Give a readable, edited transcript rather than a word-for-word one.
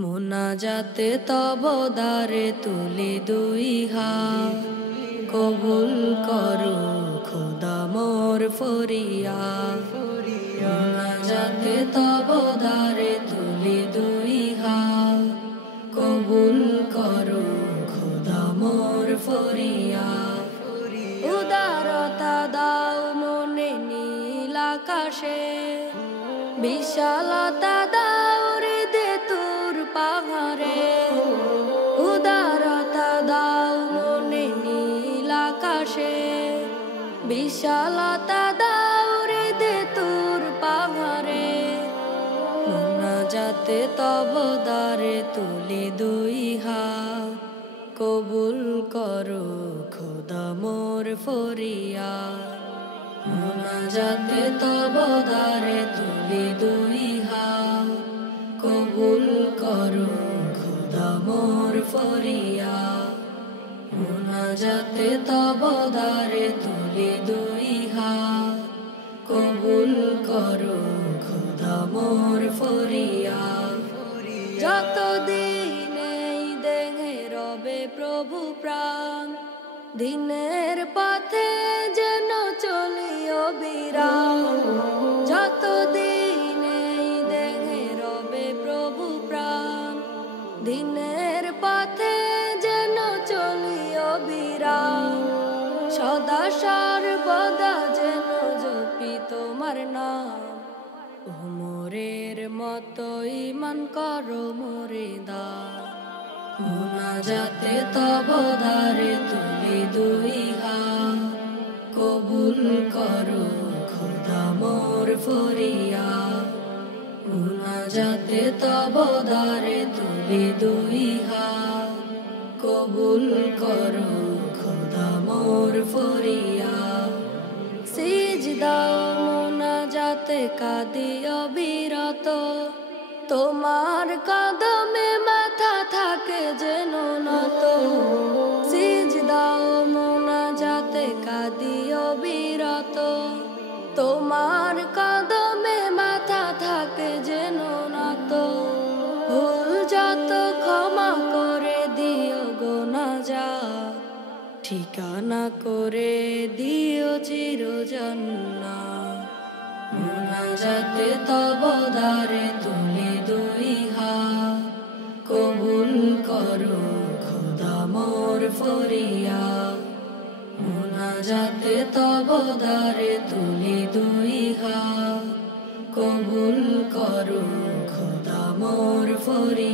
মোনাজাতে তব দ্বারে তুলি দুই হাত, কবুল করো খোদা মোর ফরিয়াদ। মোনাজাতে তব দ্বারে তুলি দুই হাত, কবুল করো খোদা মোর ফরিয়াদ। উদারতা দাও মনে নীল আকাশে, বিশালতা দাও হৃদে তোর পাহাড়ে। উদারতা দাও মনে নীল আকাশে, বিশালতা দাও হৃদে তোর পাহাড়ে। মোনাজাতে তব দ্বারে তুলি দুই হাত, কবুল করো খোদা মোর ফরিয়াদ। মোনাজাতে তব দ্বারে তুলি দুই হাত, কবুল করো খোদা মোর ফরিয়াদ। মোনাজাতে তব দ্বারে তুলি দুই হাত, কবুল করো খোদা মোর ফরিয়াদ। যতদিন এই দেহে রবে প্রভু প্রাণ, দিনের পথে যেন চলি অবিরাম। যতদিন এই দেহে রবে প্রভু প্রাণ, দিনের পথে যেন চলি অবিরাম। সদা সর্বদা যেন জপি তোমার নাম, ওমরের মতো ঈমান করো মোরে দান। মোনাজাতে তব দ্বারে তুলি দুই হাত, কবুল করো খোদা মোর ফরিয়াদ। মোনাজাতে তব দ্বারে তুলি দুই হাত, কবুল করো খোদা মোর ফরিয়াদ। সিজদাও মোনাজাতে কাঁদি অবিরত, তোমার কদমে মাথা থাকে যেন নত। সিজদাও মোনাজাতে কাঁদি অবিরত, তোমার কদমে মাথা থাকে যেন নত। ভুল যত ক্ষমা করে দিও গো নাজাত, ঠিকানা করে দিও চির জান্নাত। মোনাজাতে তব দ্বারে তুলি দুই হাত, কবুল করো খোদা মোর ফরিয়াদ। মোনাজাতে তব দ্বারে তুলি দুই হাত, কবুল করো খোদা মোর ফরিয়াদ।